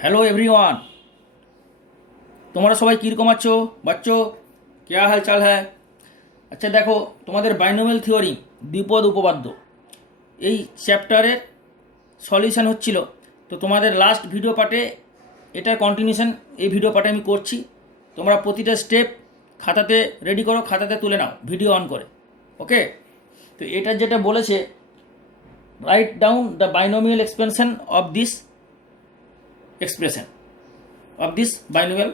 Hello everyone. তোমরা সবাই কীরকম আছো বাচ্চো? क्या हाल चाल है? আচ্ছা দেখো, তোমাদের বাইনোমিয়াল থিওরি দ্বিপদ উপপাদ্য এই চ্যাপ্টারের সলিউশন হচ্ছিল। তো তোমাদের লাস্ট ভিডিও পার্টে এটার কন্টিনিউশন এই ভিডিও পার্টে আমি করছি। তোমরা প্রতিটা স্টেপ খাতাতে রেডি করো, খাতাতে তুলে নাও ভিডিও অন করে। ওকে, তো এটা যেটা বলেছে, write down the binomial expansion of this expression of this binomial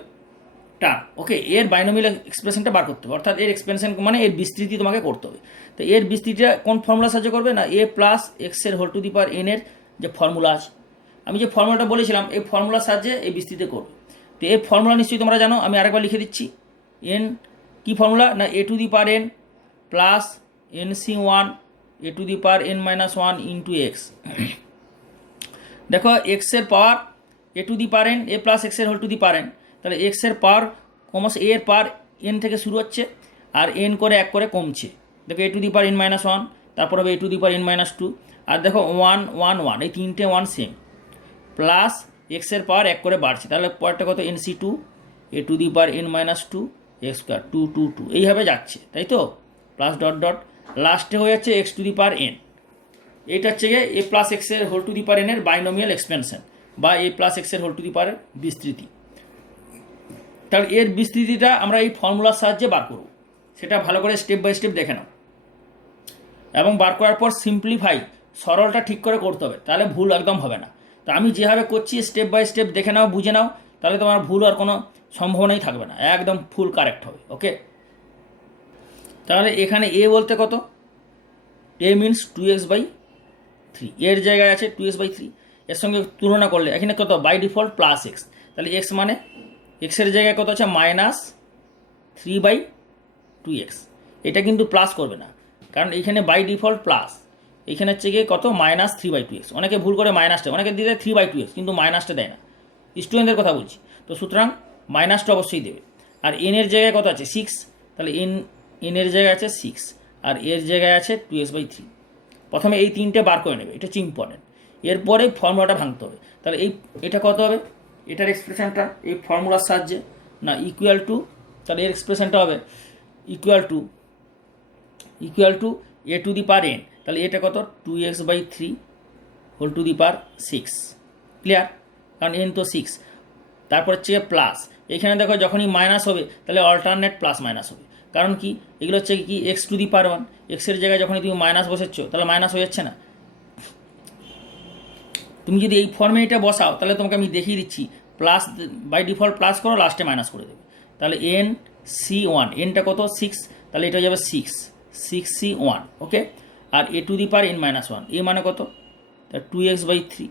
term. Okay, এর বাইনোমিয়াল এক্সপ্রেশনটা বার করতে হবে, অর্থাৎ এর এক্সপেনশন মানে এর বিস্তৃতি তোমাকে করতে হবে। তো এর বিস্তৃতিটা কোন ফর্মুলা সাহায্য করবে না, এ প্লাস এক্সের whole to the power n এর যে ফর্মুলা আছে, আমি যে ফর্মুলাটা বলেছিলাম এই ফর্মুলার সাহায্যে এই বিস্তৃতি করবে। তো এই ফর্মুলা নিশ্চয়ই তোমরা জানো, আমি আরেকবার লিখে দিচ্ছি। এন কি ফর্মুলা না, a to the power n plus n C one a to the power n minus one into x. দেখো এক্সের power a to the power n, a plus এক্সের whole to the power n, তাহলে এক্সের পাওয়ার কমাস এ এর পাওয়ার N থেকে শুরু হচ্ছে আর N করে এক করে কমছে। দেখো a to the power n minus one, তারপর হবে a to the power n minus two, আর দেখো ওয়ান ওয়ান ওয়ান, এই তিনটে ওয়ান সেম, প্লাস এক্সের পাওয়ার এক করে বাড়ছে, তাহলে পরেরটা কত n C two a to the power n minus two x square two two two, এইভাবে যাচ্ছে, তাই তো, প্লাস ডট ডট লাস্টে হয়ে যাচ্ছে x to the power N. এইটা হচ্ছে গিয়ে এ প্লাস এক্সের হোল টু দি পাওয়ার এনের বাইনোমিয়াল এক্সপেনশন বা এ প্লাস এক্সের হোল টু দি পাওয়ার বিস্তৃতি। তাহলে এর বিস্তৃতিটা আমরা এই ফর্মুলার সাহায্যে বার করব, সেটা ভালো করে স্টেপ বাই স্টেপ দেখে নাও, এবং বার করার পর সিম্পলিফাই সরলটা ঠিক করে করতে হবে, তাহলে ভুল একদম হবে না। তো আমি যেভাবে করছি স্টেপ বাই স্টেপ দেখে নাও, বুঝে নাও, তাহলে তোমার ভুল আর কোনো সম্ভাবনাই থাকবে না, একদম ফুল কারেক্ট হবে। ওকে, তাহলে এখানে এ বলতে কত, a means two x by three, এর জায়গায় আছে টু এক্স বাই থ্রি, এর সঙ্গে তুলনা করলে এখানে কত বাই ডিফল্ট প্লাস এক্স, তাহলে এক্স মানে এক্সের জায়গায় কত আছে minus three by two x. এটা কিন্তু প্লাস করবে না, কারণ এখানে বাই ডিফল্ট প্লাস, এখানে হচ্ছে গিয়ে কত minus three by two x. অনেকে ভুল করে মাইনাসটা, অনেকে দিয়ে দেয় থ্রি বাই টু এক্স, কিন্তু মাইনাসটা দেয় না, স্টুডেন্টদের কথা বলছি। তো সুতরাং মাইনাসটা অবশ্যই দেবে। আর এনের জায়গায় কত আছে সিক্স, তাহলে এনের জায়গায় আছে সিক্স, আর এর জায়গায় আছে টু এক্স বাই থ্রি। প্রথমে এই তিনটে বার করে নেবে, এটা হচ্ছে ইম্পর্টেন্ট। এরপরে ফর্মুলাটা ভাঙতে হবে। তাহলে এটা কত হবে, এটার এক্সপ্রেশনটা এই ফর্মুলার সাহায্যে না ইকুয়াল টু, তাহলে এর এক্সপ্রেশনটা হবে equal to a to the power n, তাহলে এটা কত two x by three whole to the power six. Clear, কারণ এন তো সিক্স। তারপর হচ্ছে প্লাস, এখানে দেখো যখনই মাইনাস হবে তাহলে অল্টারনেট প্লাস মাইনাস হবে, কারণ কি এগুলো হচ্ছে কি x to the power one, এক্সের জায়গায় যখনই তুমি মাইনাস বসাচ্ছ তাহলে মাইনাস হয়ে যাচ্ছে না। তুমি যদি এই ফর্মে এটা বসাও তাহলে তোমাকে আমি দেখিয়ে দিচ্ছি, প্লাস বাই ডিফল্ট প্লাস করো, লাস্টে মাইনাস করে দেবে। তাহলে এন সি ওয়ান, এনটা কত সিক্স, তাহলে এটা হয়ে যাবে six six C one. Okay, আর a to the power n minus one, a মানে কত, তা two x by three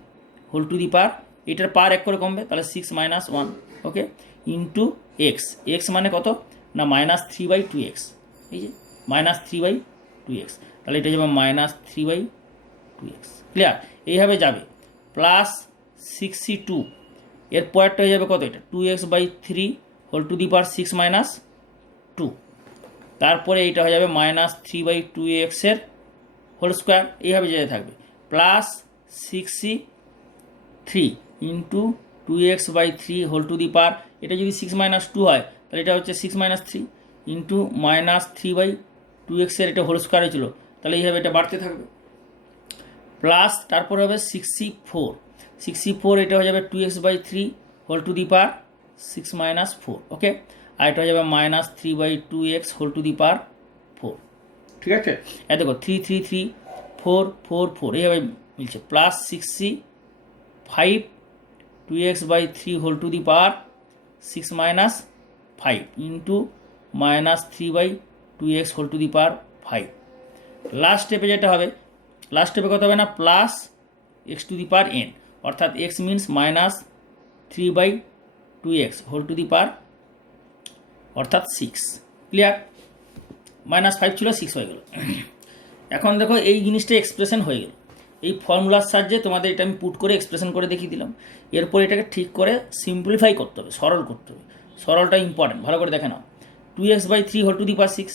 whole to the power, এটার পাওয়ার এক করে কমবে, তাহলে six minus one. Okay, into x, x মানে কত না minus three by two x, এই যে minus three by two x, তাহলে এটা যাবে minus three by two x. Clear, এইভাবে যাবে। প্লাস সিক্স সি টু, এর পরেরটা হয়ে যাবে কত, এটা two x by three whole to the power six minus two, তারপরে এইটা হয়ে যাবে মাইনাস থ্রি বাই টু এক্সের হোল স্কোয়ার, এইভাবে যেতে থাকবে। Plus six C three into two x by three whole to the power, এটা যদি সিক্স মাইনাস টু হয় তাহলে এটা হচ্ছে six minus three into minus three by two এক্সের এটা হোল স্কোয়ার হয়েছিল, তাহলে এইভাবে এটা বাড়তে থাকবে। প্লাস তারপর হবে সিক্সটি ফোর, এটা হয়ে যাবে two x by three whole to the power six minus four. Okay, আর এটা হয়ে যাবে minus three by two x whole to the power four. ঠিক আছে, এ দেখো three three three four four four, এইভাবে মিলছে। Plus sixty five two x by three whole to the power six minus five into minus three by two x whole to the power five. Last স্টেপে যেটা হবে, last স্টেপে কত হবে না plus x to the power n, অর্থাৎ x means minus three by two x whole to the power অর্থাৎ six. Clear, minus five ছিল সিক্স হয়ে গেল। এখন দেখো এই জিনিসটা এক্সপ্রেশন হয়ে গেল, এই ফর্মুলার সাহায্যে তোমাদের এটা আমি পুট করে এক্সপ্রেশন করে দেখিয়ে দিলাম। এরপর এটাকে ঠিক করে সিম্পলিফাই করতে হবে, সরল করতে হবে। সরলটা ইম্পর্টেন্ট, ভালো করে দেখে নাও। Two x by three whole to the power six,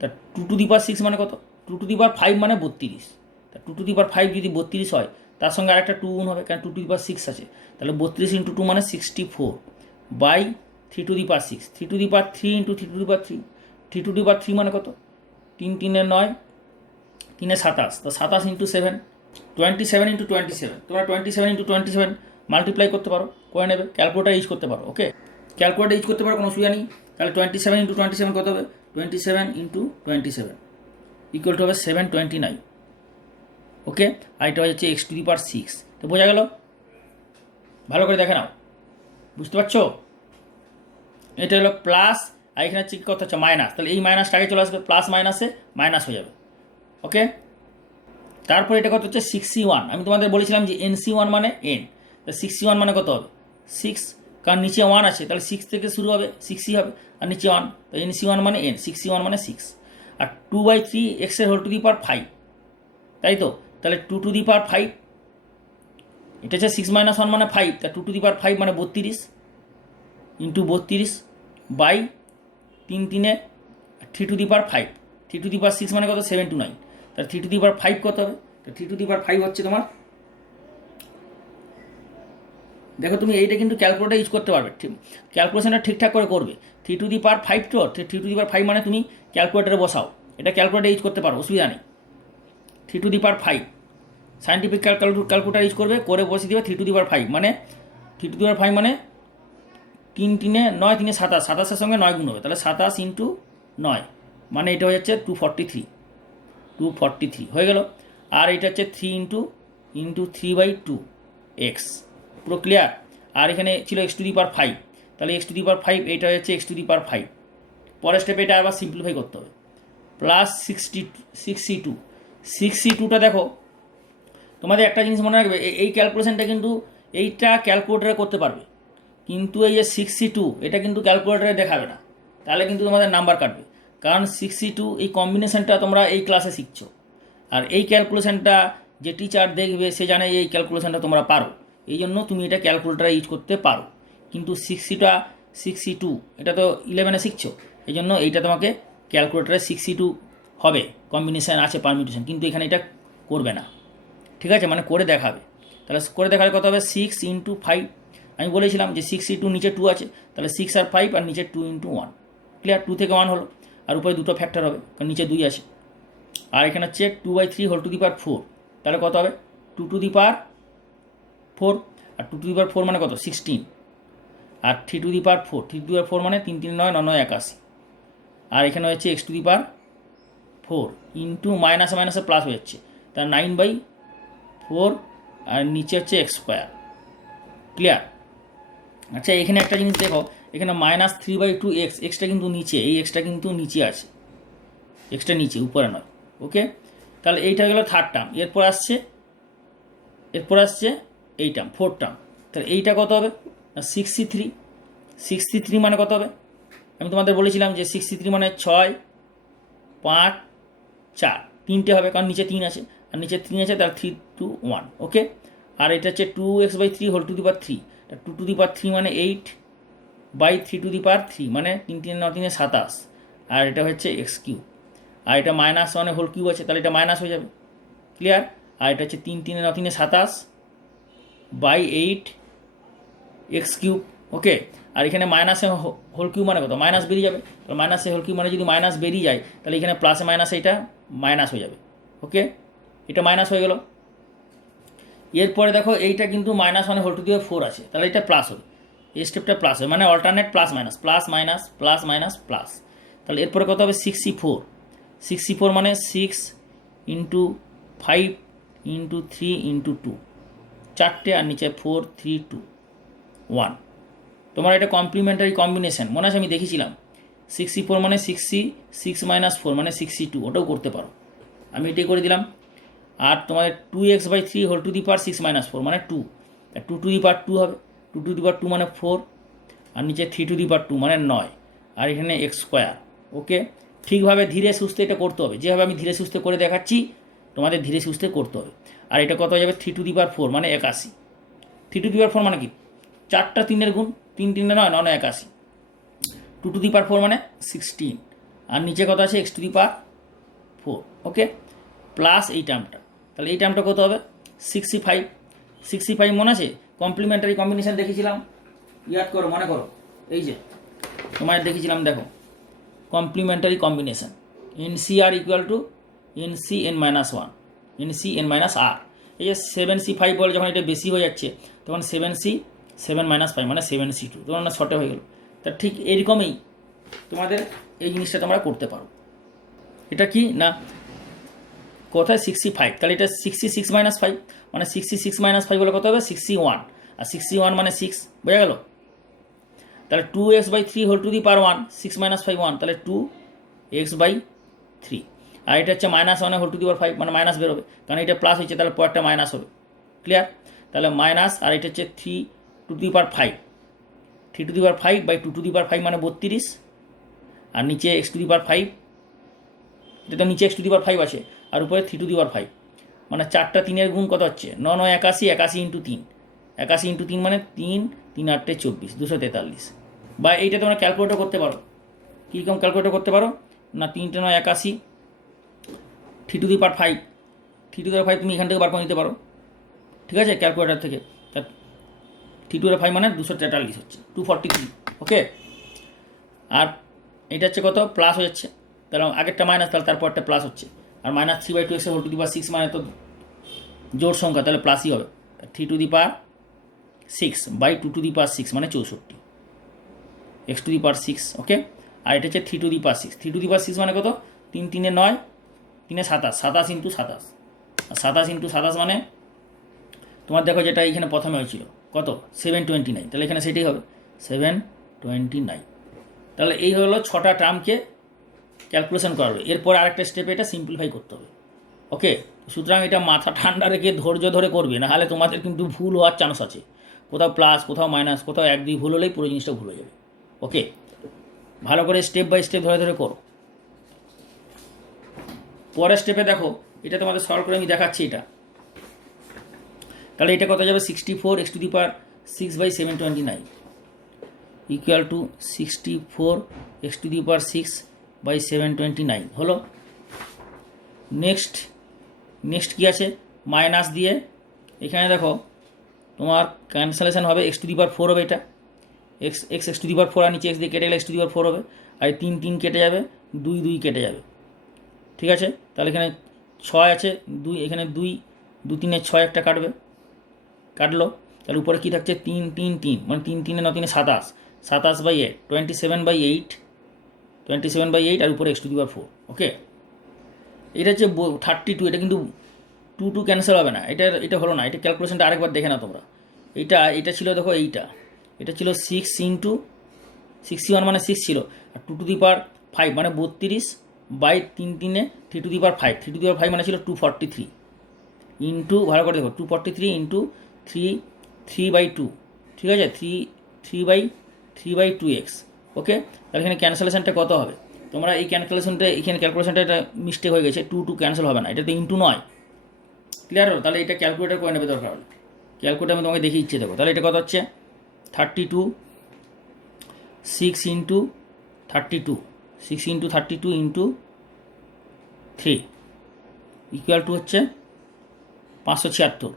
তা two to the power six মানে কত, two to the power five মানে 32, তা two to the power five যদি 32 হয় তার সঙ্গে আরেকটা 2 গুণ হবে, কারণ 2 টু দি পাওয়ার 6 আছে। তাহলে 32 ইন্টু 2 মানে 64 by 3 to the power 6, 3 to the power 3 into 3 to the power 3, 3 to the power 3 মানে কত? 3 3 9, 3 27, তো 27 ইন্টু 7, 27 ইন্টু 27। তোমরা 27 ইন্টু 27 মাল্টিপ্লাই করতে পারো, করে নেবে, ক্যালকুলেটার ইউজ করতে পারো। ওকে, ক্যালকুলেটার ইউজ করতে পারো, কোনো অসুবিধা নেই। তাহলে 27 ইন্টু 27 কত হবে? 27 ইন্টু 27 ইকুয়াল টু হবে 729। ওকে, আর এটা হচ্ছে x টু দি পাওয়ার 6। তো বোঝা গেল? ভালো করে দেখে নাও, বুঝতে পারছো? এটা হলো প্লাস, আর এখানে হচ্ছে কত হচ্ছে মাইনাস। তাহলে এই মাইনাসটা আগে চলে আসবে, প্লাস মাইনাসে মাইনাস হয়ে যাবে। ওকে, তারপর এটা কত হচ্ছে 61। আমি তোমাদের বলেছিলাম যে NC1 মানে n, তা 61 মানে কত হবে? 6, কারণ নিচে 1 আছে, তাহলে 6 থেকে শুরু হবে, 6ই হবে, আর নিচে 1, তো NC1 মানে n, 61 মানে 6। আর 2/3 x এর হোল টু দি পাওয়ার 5, তাই তো? তাহলে 2 টু দি পাওয়ার 5, এটা হচ্ছে 6 - 1 মানে 5, তা 2 টু দি পাওয়ার 5 মানে 32 into 32 by 3 3 3 to the power 5, 3 to the power 6 মানে কত? 729। তাহলে 3 টু দি পাওয়ার 5 কত হবে? তো 3 টু দি পাওয়ার 5 হচ্ছে তোমার, দেখো তুমি এইটা কিন্তু ক্যালকুলেটার ইউজ করতে পারবে, ঠিক ক্যালকুলেশনটা ঠিকঠাক করে করবে। 3 টু দি পাওয়ার 5 তো 3 টু দি পাওয়ার 5 মানে তুমি ক্যালকুলেটারে বসাও, এটা ক্যালকুলেটার ইউজ করতে পারো, অসুবিধা নেই। 3 to the power 5 scientific calculator use করবে, করে বসিয়ে দেবে 3 টু দি পাওয়ার 5 মানে 3 টু দি পাওয়ার 5 মানে 3 3 9, 3 27, 27-এর সঙ্গে 9 গুণ হবে, তাহলে 27 ইন্টু 9 মানে এটা হয়ে যাচ্ছে 243 হয়ে গেল। আর এটা হচ্ছে 3 ইন্টু 3/2 x, পুরো ক্লিয়ার। আর এখানে ছিল x টু দি পাওয়ার 5, তাহলে x টু দি পাওয়ার 5, এটা হচ্ছে x টু দি পাওয়ার 5। পরের স্টেপে এটা আবার সিম্পলিফাই করতে হবে, প্লাস 62টা দেখো, তোমাদের একটা জিনিস মনে রাখবে, এই ক্যালকুলেশনটা কিন্তু এইটা ক্যালকুলেটারে করতে পারবে, কিন্তু এই যে 62 এটা কিন্তু ক্যালকুলেটারে দেখাবে না, তাহলে কিন্তু তোমাদের নাম্বার কাটবে। কারণ 62 এই কম্বিনেশনটা তোমরা এই ক্লাসে শিখছো, আর এই ক্যালকুলেশনটা যে টিচার দেখবে সে জানে এই ক্যালকুলেশনটা তোমরা পারো, এই জন্য তুমি এটা ক্যালকুলেটারে ইউজ করতে পারো। কিন্তু 62 এটা তো 11-এ শিখছো, এই জন্য এইটা তোমাকে ক্যালকুলেটারে 62 হবে, কম্বিনেশান আছে, পারমিউটেশন, কিন্তু এখানে এটা করবে না, ঠিক আছে? মানে করে দেখাবে। তাহলে করে দেখালে কত হবে? 6 ইন্টু 5, আমি বলেছিলাম যে 62 নিচে 2 আছে, তাহলে 6 আর 5 আর নিচে 2 ইন্টু 1, ক্লিয়ার? 2 থেকে 1 হলো, আর উপরে দুটো ফ্যাক্টর হবে, কারণ নিচে 2 আছে। আর এখানে হচ্ছে 2/3 হোল টু দি পাওয়ার 4, তাহলে কত হবে? 2 to the power 4, R 2 to the power 4 মানে কত? 16, আর 3 to the power 4, 3 to the power 4 মানে 3 3 9 9 9 81, আর এখানে হচ্ছে x to the power 4 into মাইনাসে মাইনাসে প্লাস হয়ে যাচ্ছে, তার 9/4, আর নিচে হচ্ছে x², ক্লিয়ার? আচ্ছা, এখানে একটা জিনিস দেখো, এখানে -3/2 এক্সটা কিন্তু নিচে, এই এক্সটা কিন্তু নিচে আছে, এক্সটা নিচে, উপরে নয়। ওকে, তাহলে এইটা গেল থার্ড টার্ম। এরপর আসছে এই টার্ম, ফোর্থ টার্ম। তাহলে এইটা কত হবে? 63 মানে কত হবে? আমি তোমাদের বলেছিলাম যে 63 মানে 6 5 4, 3টে হবে, কারণ নিচে 3 আছে, আর নিচে 3 আছে, তার 3 2 1। ওকে, আর এটা হচ্ছে 2x/3 whole to the power 3, 2 to the power 3 মানে 8/3 টু দি পাওয়ার 3 মানে 3 3 9 3 27, আর এটা হচ্ছে x3, আর এটা -1 হোল কিউব আছে, তাহলে এটা মাইনাস হয়ে যাবে, ক্লিয়ার? আর এটা হচ্ছে 3 3 9 3 27/8 x3। ওকে, আর এখানে মাইনাসে হোল কিউব মানে কত? মাইনাস বেরিয়ে যাবে, তাহলে মাইনাসে হোল কিউব মানে যদি মাইনাস বেরিয়ে যায়, তাহলে এখানে প্লাসে মাইনাসে এটা মাইনাস হয়ে যাবে। ওকে, এটা মাইনাস হয়ে গেল। এরপরে দেখো এইটা কিন্তু -1 হোল টু দি পাওয়ার 4 আছে, তাহলে এটা প্লাস হবে, এই স্টেপটা প্লাস হবে, মানে alternate plus minus plus minus plus minus plus. তাহলে এরপরে কত হবে? 64 মানে 6 ইন্টু 5 ইন্টু 3 ইন্টু 2, 4টে, আর নিচে 4 3 2 1। তোমার এটা কমপ্লিমেন্টারি কম্বিনেশন মনে আছে, আমি দেখিয়েছিলাম। 64 মানে 66 - 4 মানে 62, ওটাও করতে পারো, আমি এটাই করে দিলাম। আর তোমাদের 2x/3 whole to the power 6 - 4 মানে 2, 2 টু দি পাওয়ার 2 হবে, 2 টু দি পাওয়ার 2 মানে 4, আর নিচে 3 টু দি পাওয়ার 2 মানে 9, আর এখানে x²। ওকে, ঠিকভাবে ধীরে সুস্থে এটা করতে হবে, যেভাবে আমি ধীরে সুস্থে করে দেখাচ্ছি তোমাদের ধীরে সুস্থে করতে হবে। আর এটা কত হয়ে যাবে? 3 টু দি পাওয়ার 4 মানে 81, 3 টু দি পাওয়ার 4 মানে কি? 4টা 3-এর গুণ, 3 3 9 9 81, 2 টু দি পাওয়ার 4 মানে 16, আর নিচে কত আছে? x to the power 4। Okay, plus এই টার্মটা, তাহলে এই টার্মটা কত হবে? 65 65 মনে আছে? কমপ্লিমেন্টারি কম্বিনেশন দেখেছিলাম, ইয়াদ করো, মনে করো, এই যে তোমায় দেখেছিলাম, দেখো complementary combination NCR equal to NCn-1 NCn-r। এই যে 7C5 বলে যখন এটা বেশি হয়ে যাচ্ছে তখন 7C 7-5 মানে 7C2, তখন না শর্টে হয়ে গেল। তা ঠিক এরকমই তোমাদের এই জিনিসটা তোমরা করতে পারো। এটা কি না কোথায় 65, তাহলে এটা 66-5 মানে 66-5 বলে কত হবে 61, আর 61 মানে 6, বোঝা গেল? তাহলে 2x/3 whole to the power 1, 6 - 5 1, তাহলে 2x/3। আর এটা হচ্ছে -1 হোল টু দি পাওয়ার 5 মানে মাইনাস বেরোবে, কারণ এটা প্লাস হচ্ছে তাহলে পরেরটা মাইনাস হবে। ক্লিয়ার? তাহলে মাইনাস, আর এটা হচ্ছে 3 to the power 5, 3 to the power 5/2 to the power 5 মানে 32, আর নিচে x টু দি পাওয়ার 5, এটা তো নিচে x টু দি পাওয়ার 5 আছে, আর উপরে 3 টু দি পাওয়ার 5 মানে 4টা 3-এর গুণ কত হচ্ছে 9 9 81, 81 × 3, 81 × 3 মানে 3 3 8 24, 243। বা এইটা তোমরা ক্যালকুলেটর করতে পারো। কীরকম ক্যালকুলেটর করতে পারো না 3 × 9 81, 3 to the power 5, 3 to the power 5 তুমি এখান থেকে বার করে নিতে পারো, ঠিক আছে, ক্যালকুলেটর থেকে। 3 টু দি পাওয়ার 5 মানে 243 হচ্ছে 243, ওকে। আর এটা হচ্ছে কত প্লাস হয়ে যাচ্ছে, তাহলে আগেরটা মাইনাস, তাহলে তারপরটা প্লাস হচ্ছে, আর -3/2x whole to the power 6 মানে তো জোর সংখ্যা, তাহলে প্লাসই হবে। 3 to the power 6/2 two the power 6 মানে 64, x টু দি পাওয়ার 6, ওকে। আর এটা হচ্ছে 3 to the power 6, 3 to the power 6 মানে কত 3 3 9, 3 27, 27 × 27, আর 27 × 27 মানে তোমার দেখো যেটা এখানে প্রথমে হয়েছিল কত 729, তাহলে এখানে সেটাই হবে 729। তাহলে এই হলো 6টা টার্মকে ক্যালকুলেশন করা হবে। এরপর আরেকটা স্টেপে এটা সিম্পলিফাই করতে হবে, ওকে। সুতরাং এটা মাথা ঠান্ডা রেখে ধৈর্য ধরে করবে, না হলে তোমাদের কিন্তু ভুল হওয়ার চান্স আছে, কোথাও প্লাস, কোথাও মাইনাস, কোথাও 1 2 ভুল হলেই পুরো জিনিসটা ভুল হয়ে যাবে, ওকে। ভালো করে স্টেপ বাই স্টেপ ধরে ধরে করো। পরের স্টেপে দেখো, এটা তোমাদের সলভ করে আমি দেখাচ্ছি এটা। তাহলে এটা কত যাবে 64 x to the power 6/729 equal to 64 x to the power 6/729 হলো। নেক্সট কী আছে, মাইনাস দিয়ে এখানে দেখো তোমার ক্যান্সেলেশন হবে, x টু দি পাওয়ার 4 হবে, এটা x টু দি পাওয়ার 4, আর নিচে x দিয়ে কেটে গেলে x টু দি পাওয়ার 4 হবে, আর 3 3 কেটে যাবে, 2 2 কেটে যাবে, ঠিক আছে। তাহলে এখানে 6 আছে, 2 এখানে 2 2 3 6 একটা কাটলো, তাহলে উপরে কী থাকছে 3 3 3 মানে 3 3 9 3 27, 27/8 27/8 27/8, আর উপরে x to the power 4, okay. এটা হচ্ছে 32, এটা কিন্তু 2 2 ক্যান্সেল হবে না, এটা হলো না। এটা ক্যালকুলেশনটা আরেকবার দেখে নাও তোমরা। এটা ছিল দেখো, এটা ছিল 6 × 61 মানে 6 ছিল, আর 2 টু দি পাওয়ার 5 মানে 32/3 3 3 to the power 5, 3 to the power 5 মানে ছিল 243 ইন্টু, ভালো করে দেখো 243 ইন্টু 3/2, ঠিক আছে, 3/2x, ওকে। তাহলে এখানে ক্যান্সেলেশনটা কত হবে, তোমরা এই ক্যালকুলেশনটা এটা মিস্টেক হয়ে গেছে, 2 2 ক্যান্সেল হবে না, এটা তো ইন্টু নয়। ক্লিয়ার হলো? তাহলে এটা ক্যালকুলেটার করে নেবে দরকার হলে, ক্যালকুলেটার আমি তোমাকে দেখিয়ে ইচ্ছে দেবো। তাহলে এটা কত হচ্ছে 32 6 × 32 6 × 32 ইন্টু 3 ইকুয়াল টু হচ্ছে 576,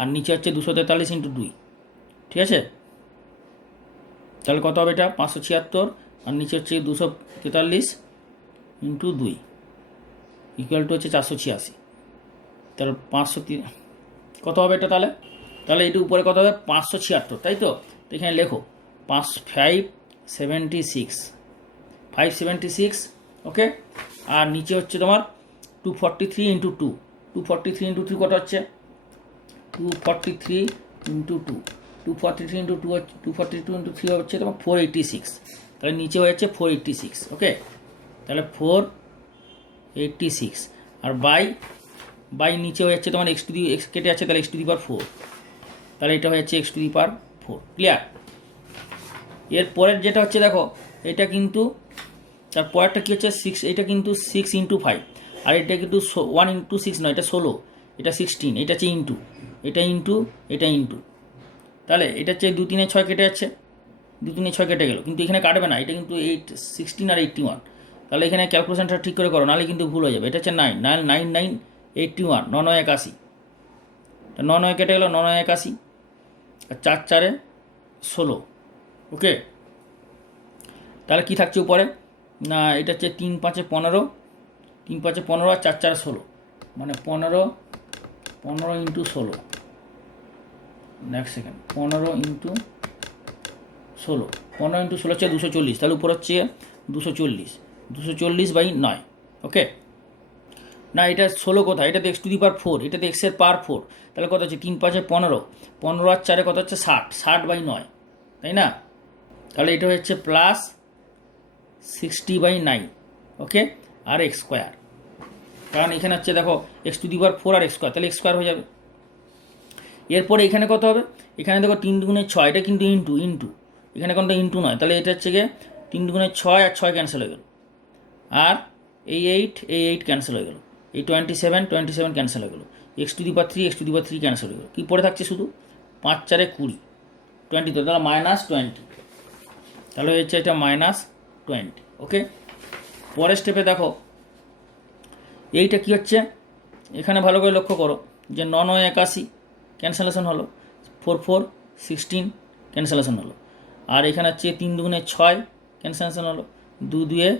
আর নিচে হচ্ছে 243 × 2, ঠিক আছে। তাহলে কত হবে এটা 576, আর নিচে হচ্ছে 243 × 2 ইকুয়াল টু হচ্ছে 486। তাহলে 500 কত হবে এটা, তাহলে এটা উপরে কত হবে 576, তাই তো। এখানে লেখো 576, ওকে। আর নিচে হচ্ছে তোমার 243 × 2, 243 × 3 কত হচ্ছে 243 × 2, 243 × 2 হচ্ছে 242 × 3 হচ্ছে তোমার 486, তাহলে নিচে হয়ে যাচ্ছে 486, ওকে। তাহলে 486, আর বাই নিচে হয়ে যাচ্ছে তোমার x কেটে যাচ্ছে, তাহলে x টু দি পাওয়ার 4, তাহলে এটা হয়ে যাচ্ছে x to the power 4, clear. এর পরের যেটা হচ্ছে দেখো, এটা কিন্তু তার পরেরটা কী হচ্ছে 6, এটা কিন্তু 6 × 5, আর এটা কিন্তু 1 × 6 নয়, এটা 16, এটা 16, এটা হচ্ছে ইন্টু, এটা ইন্টু, তাহলে এটা হচ্ছে 2 3 6 কেটে যাচ্ছে, 2 3 6 কেটে গেল, কিন্তু এখানে কাটবে না, এটা কিন্তু 16 আর 81, তাহলে এখানে ক্যালকুলেশনটা ঠিক করে করো, নাহলে কিন্তু ভুল হয়ে যাবে। এটা হচ্ছে 9 9 9 9 81, 9 9 81, ন নয় কেটে গেল, 9 9 81, আর 4 4 16। ওকে, তাহলে কী থাকছে উপরে না, এটা হচ্ছে 3 5 15, 3 5 15 আর 4 4 16, মানে 15 into 16, next second 15 into 16, 15 into 16 হচ্ছে 240, তাহলে উপর হচ্ছে 240/9। ওকে, না এটা 16 কোথায়, এটা তো x টু দি পাওয়ার 4, এটা তো x এর পাওয়ার 4, তাহলে কত হচ্ছে 3 5 15, 15 আর 4 কত হচ্ছে 60/9, তাই না? তাহলে এটা হচ্ছে প্লাস 60/9। ওকে, আর এক্স স্কোয়ার, কারণ এখানে হচ্ছে দেখো x টু দি পাওয়ার 4 আর x স্কোয়ার, তাহলে x স্কোয়ার হয়ে যাবে। এরপরে এখানে কত হবে, এখানে দেখো 3 দুগুণে 6, এটা কিন্তু ইন্টু, এখানে কোনটা ইন্টু নয়, তাহলে এটা হচ্ছে গিয়ে 3 দুগুণে 6 আর 6 ক্যান্সেল হয়ে গেল, আর এই 8 ক্যান্সেল হয়ে গেল, এই 27 ক্যান্সেল হয়ে গেল, x to the power 3 cancel হয়ে গেল, কী পড়ে থাকছে শুধু 5 4 20, 20, তো তাহলে -20, তাহলে হচ্ছে এটা -20। ওকে, পরের স্টেপে দেখো এইটা কি হচ্ছে, এখানে ভালো করে লক্ষ্য করো যে 9 9 81 ক্যান্সেলেশন হলো, 4 4 16 ক্যান্সেলেশন হলো, আর এখানে হচ্ছে 3 দুগুণে 6 ক্যান্সেলেশন হলো, 2 2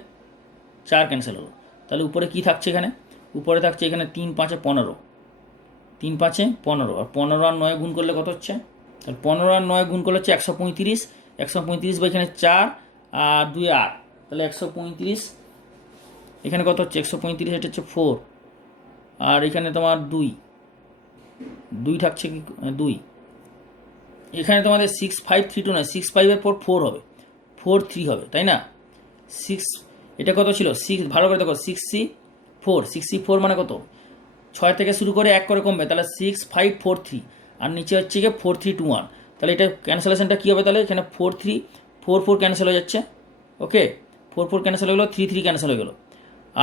4 ক্যান্সেল হলো, তাহলে উপরে কি থাকছে, এখানে উপরে থাকছে এখানে 3 5 15, 3 5 15, আর 15 আর 9 গুণ করলে কত হচ্ছে, তাহলে 15 আর 9 গুণ করলে হচ্ছে 135, 135 বা এখানে 4 আর 2 8, তাহলে 135, এখানে কত হচ্ছে 135, এটা হচ্ছে 4, আর এখানে তোমার 2 থাকছে কি 2, এখানে তোমাদের 6 5 3 2 নয়, 6 5 পর 4 হবে, 4 3 হবে, তাই না? 6, এটা কত ছিল 6, ভালো করে দেখো 6C4 মানে কত, 6 থেকে শুরু করে 1 করে কমবে, তাহলে 6 5 4 3, আর নিচে হচ্ছে গিয়ে 4 3 2 1, তাহলে এটা ক্যান্সেলেশনটা কী হবে, তাহলে এখানে 4 3 4 4 ক্যান্সেল হয়ে যাচ্ছে। ওকে, 4 4 ক্যান্সেল হয়ে গেলো, 3 3 ক্যান্সেল হয়ে গেলো,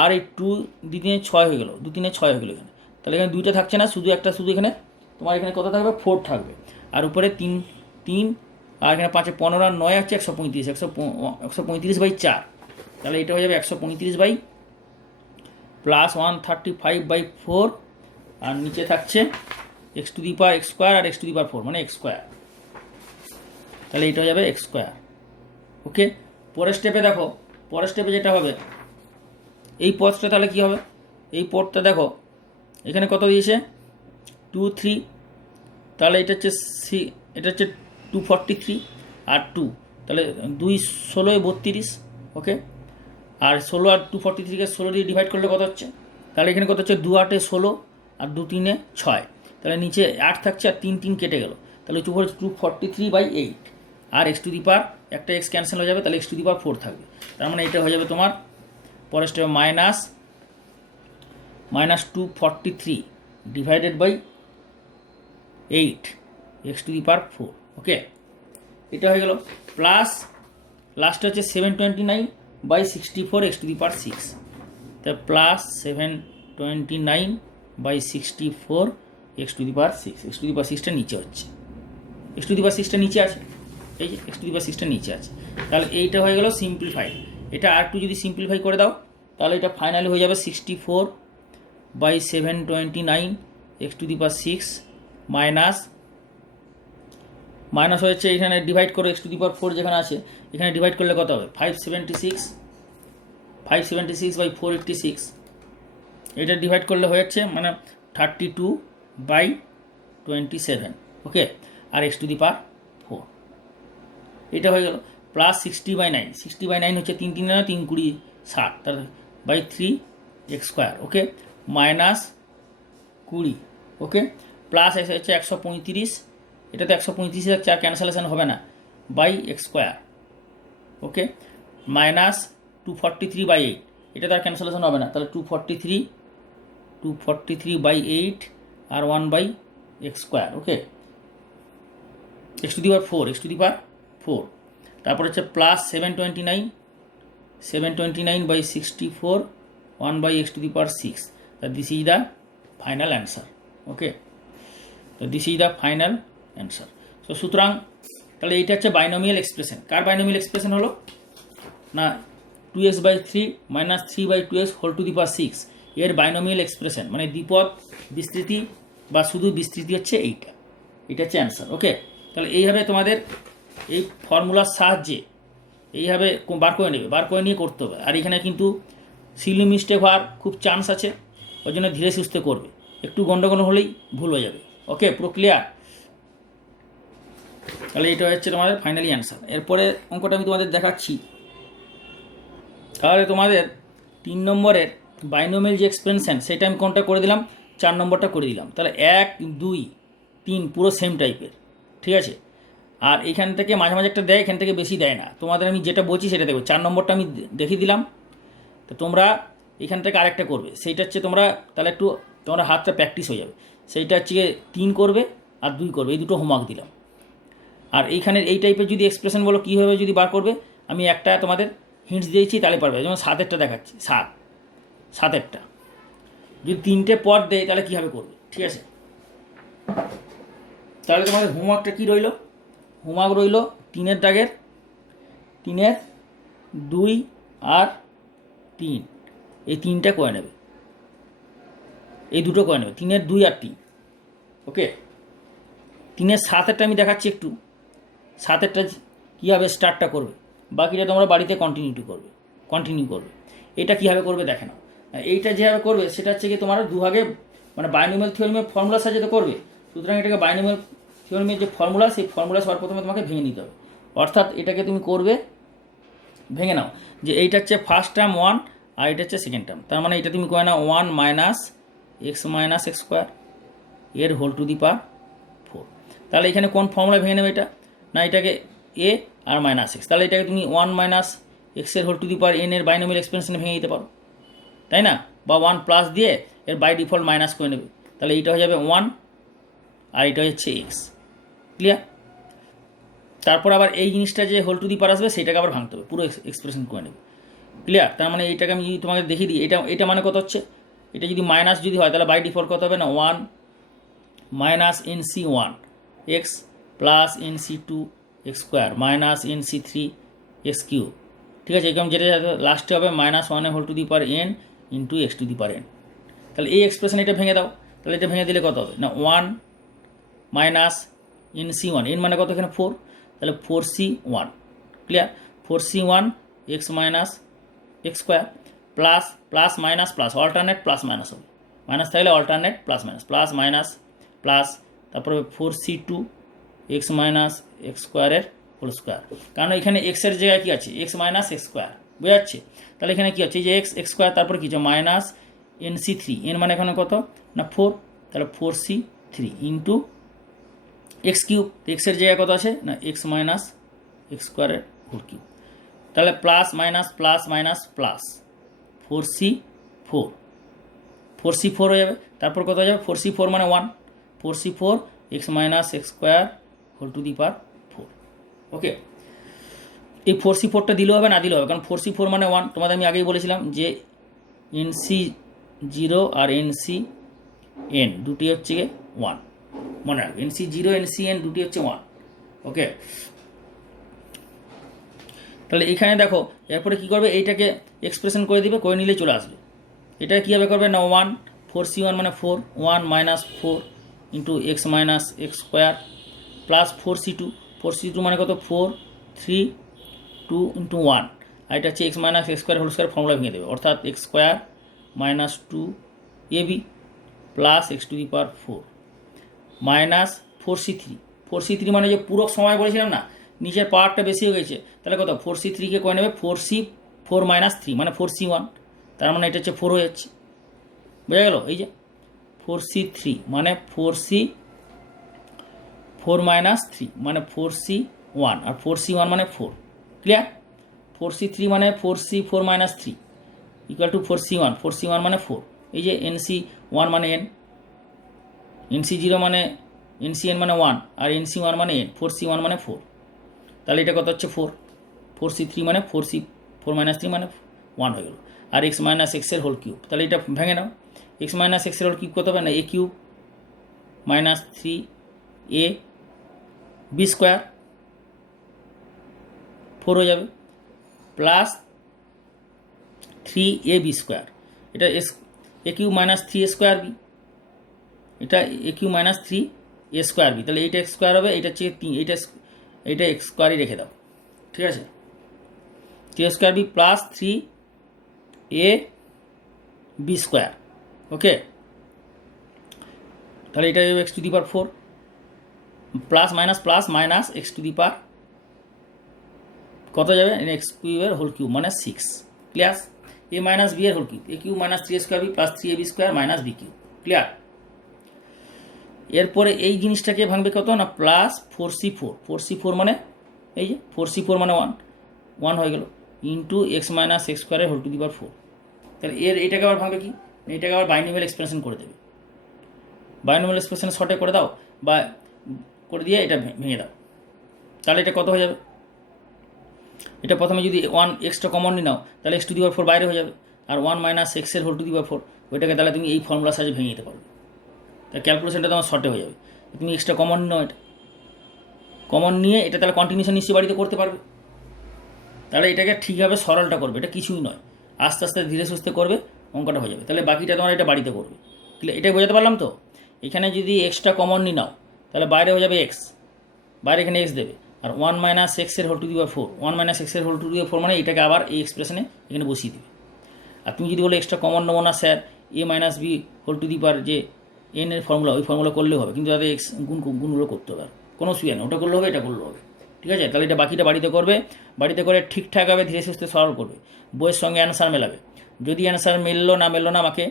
আর এই 2 2 3 6 হয়ে গেলো, 2 3 6 হয়ে গেলো এখানে, তাহলে এখানে 2টা থাকছে না, শুধু একটা, শুধু এখানে তোমার এখানে কত থাকবে 4 থাকবে, আর উপরে 3 3, আর এখানে 5 15 আর 9 হচ্ছে 135, 135/4, তাহলে এটা হয়ে যাবে 135 প্লাস 135/4, আর নিচে থাকছে x to the power x square আর x টু দি পাওয়ার 4, মানে x স্কোয়ার, তাহলে এটা হয়ে যাবে x স্কোয়ার। ওকে, পরের স্টেপে দেখো, পরের স্টেপে যেটা হবে, এই পদটা তাহলে কী হবে, এই পদটা দেখো এখানে কত দিয়েছে 2 3, তাহলে এটা হচ্ছে এটা হচ্ছে 243 আর 2, তাহলে 2 16 32। ওকে, আর 16 আর 243 কে 16 দিয়ে ডিভাইড করলে কত হচ্ছে, তাহলে এখানে কত হচ্ছে 2 8 16 আর 2 3 6, তাহলে নিচে 8 থাকছে আর 3 3 কেটে গেল, তাহলে উপরে 243/8, আর x টু দি পাওয়ার একটা x ক্যান্সেল হয়ে যাবে, তাহলে x টু দি পাওয়ার 4 থাকবে, তার মানে এটা হয়ে যাবে তোমার পরের স্টেপে -243 divided by 8 x to the power 4। Okay, এটা হয়ে গেল, প্লাস লাস্টে হচ্ছে 729/64 x টু দি পাওয়ার 6, তা plus 729/64 x to the power 6, x to the power 6টা নিচে হচ্ছে, x টু দি পাওয়ার 6টা নিচে আছে, এই যে x টু দি পাওয়ার 6টা নিচে আছে, তাহলে এইটা হয়ে গেল সিম্পলিফাইড। এটা আর একটু যদি সিম্পলিফাই করে দাও, তাহলে এটা ফাইনালি হয়ে যাবে 64/729 x to the power 6 minus হয়েছে, এখানে ডিভাইড করে x টু দি পাওয়ার 4 যেখানে আছে, এখানে ডিভাইড করলে কত হবে 576/486, এটা ডিভাইড করলে হয়েছে মানে 32/27। ওকে, আর x টু দি পাওয়ার 4, এটা হয়ে গেল, প্লাস 60/9, 60/9 হচ্ছে 3 3 3 20 60, তার by 3 x square. Okay, -20। Okay, plus হচ্ছে 135, এটা তো 135 4 ক্যান্সেলেশন হবে না, বাই x স্কোয়ার। ওকে, -243/8, এটা তো আর ক্যান্সেলেশন হবে না, তাহলে 243/8 আর 1/x square. Okay, x to the power 4, তারপর হচ্ছে plus 729/64 1/x to the power 6, that this is the final answer. Okay, তো this is the final answer. So সুতরাং তাহলে এইটা হচ্ছে বাইনোমিয়াল এক্সপ্রেশন। কার বাইনোমিয়াল এক্সপ্রেশন হলো না 2x/3 - 3/2x whole to the power 6 এর বাইনোমিয়াল এক্সপ্রেশন, মানে দ্বিপদ বিস্তৃতি বা শুধু বিস্তৃতি হচ্ছে এইটা, এটা হচ্ছে অ্যান্সার। ওকে, তাহলে এইভাবে তোমাদের এই ফর্মুলার সাহায্যে এইভাবে বার করে নিয়ে করতে হবে। আর এখানে কিন্তু সিলি মিস্টেক হওয়ার খুব চান্স আছে, ওই জন্য ধীরে সুস্থে করবে, একটু গণ্ডগোল হলেই ভুল হয়ে যাবে। ওকে, পুরো ক্লিয়ার? তাহলে এটা হচ্ছে তোমাদের ফাইনালি অ্যান্সার। এরপরে অঙ্কটা আমি তোমাদের দেখাচ্ছি। তাহলে তোমাদের 3 নম্বরের বাইনোমিয়াল যে এক্সপেনশন সেটা আমি কোনটা করে দিলাম, 4 নম্বরটা করে দিলাম। তাহলে 1, 2, 3 পুরো সেম টাইপের, ঠিক আছে। আর এখান থেকে মাঝে মাঝে একটা দেয়, এখান থেকে বেশি দেয় না। তোমাদের আমি যেটা বলছি সেটা দেখো, 4 নম্বরটা আমি দেখিয়ে দিলাম। তো তোমরা এখান থেকে আরেকটা করবে, সেইটা হচ্ছে তোমরা তাহলে একটু তোমরা হাতটা প্র্যাকটিস হয়ে যাবে। সেইটা হচ্ছে 3 করবে আর 2 করবে, এই দুটো হোমওয়ার্ক দিলাম। আর এইখানের এই টাইপের যদি এক্সপ্রেশন বলো কীভাবে যদি বার করবে, আমি একটা তোমাদের হিন্টস দিয়েছি, তাহলে পারবে। যেমন 7-এরটা দেখাচ্ছি, 7-এরটা যদি 3টে পদ দেয় তাহলে কীভাবে করবে, ঠিক আছে। তাহলে তোমাদের হোমওয়ার্কটা কী রইল? হোমওয়ার্ক রইল 3-এর দাগের 3-এর 2 আর 3, এই 3টা করে নেবে, এই দুটো করে নেবে, 3-এর 2 আর 3। ওকে, 3-এর 7-এরটা আমি দেখাচ্ছি একটু, 7-এরটা কীভাবে স্টার্টটা করবে, বাকিটা তোমরা বাড়িতে কন্টিনিউ করবে। এটা কীভাবে করবে দেখে নাও। এইটা যেভাবে করবে সেটা হচ্ছে কি তোমার দুভাগে, মানে বাইনোমিয়াল থিওরেমের ফর্মুলার সাহায্যে তো করবে। সুতরাং এটাকে বাইনোমিয়াল থিওরেমের যে ফর্মুলা, সেই ফর্মুলা সবার প্রথমে তোমাকে ভেঙে নিতে হবে। অর্থাৎ এটাকে তুমি করবে, ভেঙে নাও যে এইটা হচ্ছে ফার্স্ট টার্ম 1 আর এটা হচ্ছে সেকেন্ড টার্ম। তার মানে এটা তুমি করে নাও 1 মাইনাস এক্স স্কোয়ার এর হোল টু দি পাওয়ার 4। তাহলে এখানে কোন ফর্মুলা ভেঙে নেবে এটা না, এটাকে এ আর মাইনাস এক্স, তাহলে এটাকে তুমি 1 মাইনাস এক্সের whole to the power n এর বাইনোমিয়াল এক্সপেনশনে ভেঙে দিতে পারো, তাই না? বা 1 প্লাস দিয়ে এর বাই ডিফল্ট মাইনাস করে নেবে, তাহলে এইটা হয়ে যাবে 1 আর এটা হচ্ছে এক্স। ক্লিয়ার? তারপর আবার এই জিনিসটা যে হোল টু দি পাওয়ার আসবে সেটাকে আবার ভাঙতে হবে, পুরো এক্সপ্রেশন করে নেবে। ক্লিয়ার? তার মানে এইটাকে আমি যদি তোমাকে দেখিয়ে দিই, এটা মানে কত হচ্ছে, এটা যদি মাইনাস যদি হয় তাহলে বাই ডিফল্ট কত হবে না, 1 minus NC1 x plus NC2 x square minus NC3 x cube, ঠিক আছে। এরকম যেটা লাস্টে হবে -1 whole to the power n into x to the power n। তাহলে এই এক্সপ্রেশন এটা ভেঙে দাও, তাহলে এটা ভেঙে দিলে কত হবে না, 1 মাইনাস NC1, n মানে কত এখানে 4, তাহলে 4C1। Clear? 4C1 x minus x square plus plus minus plus, alternate plus minus হবে, মাইনাস থাকলে alternate plus minus, plus minus plus, তারপরে 4C2 এক্স মাইনাস এক্স স্কোয়ারের হোল স্কোয়ার। কারণ এখানে এক্সের জায়গায় কী আছে, এক্স মাইনাস এক্স স্কোয়ার, বোঝা যাচ্ছে? তাহলে এখানে কী হচ্ছে, এই যে এক্স স্কোয়ার, তারপরে কী হচ্ছে মাইনাস NC3, n মানে এখানে কত না 4, তাহলে 4C3 ইন্টু এক্স কিউব, এক্সের জায়গায় কত আছে না এক্স মাইনাস এক্স স্কোয়ারের হোল কিউব, তাহলে plus minus plus minus plus 4C4 হয়ে যাবে। তারপর কত হয়ে যাবে, 4C4 মানে 1, 4C4 x minus x square whole to the power 4। Okay, এই 4C4টা দিলেও হবে না দিলেও হবে, কারণ 4C4 মানে 1। তোমাদের আমি আগেই বলেছিলাম যে NC0 আর NCn দুটি হচ্ছে 1, মনে রাখবে NC0 NCn দুটি হচ্ছে 1। ওকে, তাহলে এখানে দেখো এরপরে কী করবে, এইটাকে এক্সপ্রেশন করে দিবে, করে নিলে চলে আসবে। এটা কীভাবে করবে না 1 4C1 মানে 4, 1 minus 4 into x minus x square plus 4C2 মানে কত 4 3 2 ইন্টু 1, আর এটা হচ্ছে x minus x square whole square, formula ভেঙে দেবে, অর্থাৎ x square minus 2AB plus x to the power 4 minus 4C3 মানে যে পুরো সময় বলেছিলাম না, নিচের পাওয়ারটা বেশি হয়ে গেছে, তাহলে কত 4C3কে করে নেবে 4C4 মাইনাস 3 মানে 4C1, তার মানে এটা হচ্ছে 4 হয়ে যাচ্ছে, বোঝা গেল? এই যে 4C3 মানে 4C4 মাইনাস 3 মানে 4C1, আর 4C1 মানে 4। ক্লিয়ার? 4C3 মানে 4C4 minus 3 equal to 4C1 মানে 4। এই যে NC1 মানে n, NC0 মানে NCn মানে 1 আর NC1 মানে n, 4C1 মানে 4, তাহলে এটা কত হচ্ছে 4, 4C3 মানে 4C4 মাইনাস 3 মানে 1 হয়ে গেল, আর এক্স মাইনাস এক্সের হোল কিউব, তাহলে এটা ভেঙে নাও, এক্স মাইনাস এক্সের হোল কিউব কত হবে না a cube minus 3ab square 4 হয়ে যাবে প্লাস 3ab স্কোয়ার, এটা a cube minus 3a square b, এটা এ Q minus three a square B, তাহলে এইটা এক্স স্কোয়ার হবে, এইটা হচ্ছে এইটা এক্স স্কোয়ারই রেখে দাও, ঠিক আছে। Three a square b plus three a b square, okay. তাহলে এটা যাবে x to the power four plus minus x to the power কত যাবে, এক্স কিউবের হোল কিউব মানে six, clear. A minus b এর whole cube, a cube minus three square b plus three a b square minus b cube, clear. এরপরে এই জিনিসটাকে ভাঙবে কত না plus four C four, four C four মানে এই যে ফোর সি ফোর মানে ওয়ান হয়ে গেল ইন্টু এক্স মাইনাস এক্স স্কোয়ারের whole to the power four. তাহলে এটাকে আবার ভাঙবে কি, এটাকে আবার বাইনোমিয়াল এক্সপ্রেশন করে দেবে, বাইনোমিয়াল এক্সপ্রেশন শর্টে করে দাও বা করে দিয়ে এটা ভেঙে দাও। তাহলে এটা কত হয়ে যাবে, এটা প্রথমে যদি ওয়ান এক্সটা কমন নিয়ে নাও তাহলে x to the power four বাইরে হয়ে যাবে, আর ওয়ান মাইনাস এক্সের whole to the power four ওইটাকে তাহলে তুমি এই ফর্মুলার সাহায্যে ভেঙে দিতে পারবে। তাহলে ক্যালকুলেশনটা তোমার শর্টে হয়ে যাবে, তুমি এক্সট্রা কমন নাও, এটা কমন নিয়ে এটা তাহলে কন্টিনিউশন নিশ্চয়ই বাড়িতে করতে পারবে। তাহলে এটাকে ঠিকভাবে সরলটা করবে, এটা কিছুই নয়, আস্তে আস্তে ধীরে সুস্থে করবে, অঙ্কটা হয়ে যাবে। তাহলে বাকিটা তোমার এটা বাড়িতে করবে, এটাই বোঝাতে পারলাম তো। এখানে যদি এক্সট্রা কমন নিয়ে নাও তাহলে বাইরে হয়ে যাবে এক্স, বাইরে এখানে এক্স দেবে, আর ওয়ান মাইনাস এক্সের whole to the power four, one minus এক্সের whole to the power four মানে এটাকে আবার এই এক্সপ্রেশনে এখানে বসিয়ে দেবে। আর তুমি যদি বলো এক্সট্রা কমন নেবো না sir, a minus b whole to the power যে এন এর ফর্মুলা, ওই ফর্মুলা করলেও হবে, কিন্তু তাদের এক্স গুণগুলো করতে হবে, কোনো অসুবিধা নেই, ওটা করলে হবে, এটা করলেও হবে, ঠিক আছে। তাহলে এটা বাকিটা বাড়িতে করবে, বাড়িতে করে ঠিকঠাকভাবে ধীরে সুস্থে সলভ করবে, বইয়ের সঙ্গে অ্যান্সার মেলাবে। যদি অ্যান্সার মিললো না আমাকে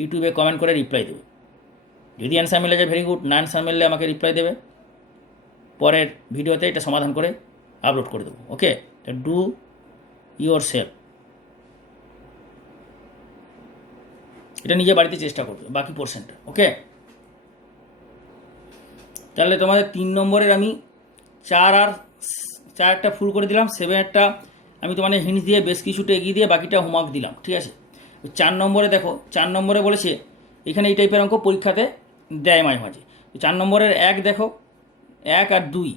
ইউটিউবে কমেন্ট করে রিপ্লাই দেবে, যদি অ্যান্সার মিলে যায় ভেরি গুড, না অ্যান্সার মিললে আমাকে রিপ্লাই দেবে, পরের ভিডিওতে এটা সমাধান করে আপলোড করে দেবো, ওকে। ডু ইয়োর সেলফ, এটা নিজে বাড়িতে চেষ্টা করবে বাকি পোর্শনটা, ওকে। তাহলে তোমাদের 3 নম্বরের আমি 4টা ফুল করে দিলাম, 7টা আমি তোমাদের হিন্টস দিয়ে বেশ কিছুটা এগিয়ে দিয়ে বাকিটা হোমওয়ার্ক দিলাম, ঠিক আছে। 4 নম্বরে দেখো, 4 নম্বরে বলেছে এখানে এই টাইপের অঙ্ক পরীক্ষাতে দেয় মাঝে মাঝে। 4 নম্বরের 1 দেখো, 1 আর 2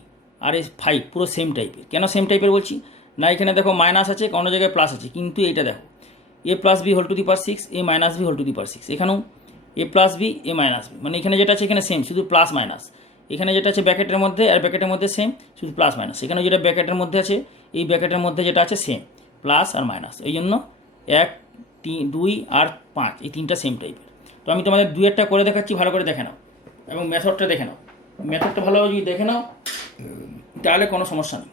আর 5 পুরো সেম টাইপের। কেন সেম টাইপের বলছি না, এখানে দেখো মাইনাস আছে, কোনো জায়গায় প্লাস আছে, কিন্তু এইটা দেখো a plus b whole to the power 6 a minus b whole to the power 6, এখানেও a plus b a minus b, মানে এখানে যেটা আছে এখানে সেম, শুধু প্লাস মাইনাস, এখানে যেটা আছে ব্র্যাকেটের মধ্যে আর ব্র্যাকেটের মধ্যে সেম, শুধু প্লাস মাইনাস, এখানে যেটা ব্র্যাকেটের মধ্যে আছে এই ব্র্যাকেটের মধ্যে যেটা আছে সেম, প্লাস আর মাইনাস, এই জন্য 1 2 আর 5 এই 3টা সেম টাইপের। তো আমি তোমাদের 2-1টা করে দেখাচ্ছি, ভালো করে দেখে নাও এবং মেথডটা দেখে নাও। মেথডটা ভালোভাবে যদি দেখে নাও তাহলে কোনো সমস্যা নেই,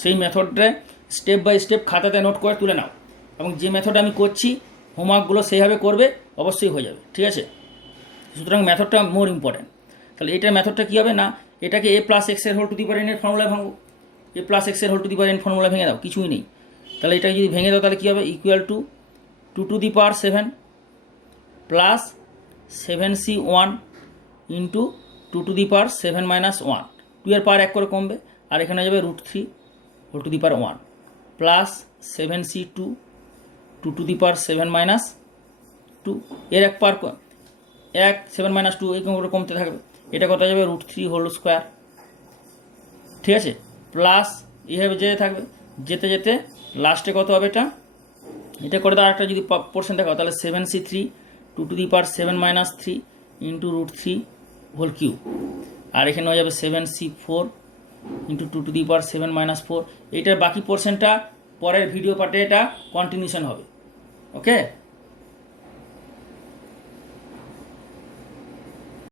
সেই মেথডটা স্টেপ বাই স্টেপ খাতাতে নোট করে তুলে নাও, এবং যে মেথডে আমি করছি হোমওয়ার্কগুলো সেইভাবে করবে, অবশ্যই হয়ে যাবে, ঠিক আছে। সুতরাং মেথডটা মোর ইম্পর্ট্যান্ট। তাহলে এটার মেথডটা কী হবে না, এটাকে এ প্লাস এক্সের whole to the power n এর ফর্মুলায় ভাঙবো, এ প্লাস এক্সের whole to the power n formula ভেঙে দাও, কিছুই নেই। তাহলে এটাকে যদি ভেঙে দাও তাহলে কী হবে, equal two 2 to the power 7 plus 7c1 into 2 to the power 7 minus 1, 2 এর পাওয়ার 1 করে কমবে, আর এখানে যাবে √3 whole to the power 1 plus 7c2 2 to the power 7 minus 2, এর 1 পাওয়ার 1 7 মাইনাস 2 এই করে কমতে থাকবে, এটা কত যাবে √3 হোল স্কোয়ার, ঠিক আছে। প্লাস এইভাবে যেতে থাকবে, যেতে যেতে লাস্টে কত হবে, এটা করে দাও। আরেকটা যদি পোর্শন দেখাও তাহলে 7c3 2 to the power 7 minus 3 into √3 whole cube, আর এখানে হয়ে যাবে 7c4 into 2 to the power 7 minus 4। এইটার বাকি পোর্শনটা পরের ভিডিও পার্টে এটা কন্টিনিউশন হবে, ওকে।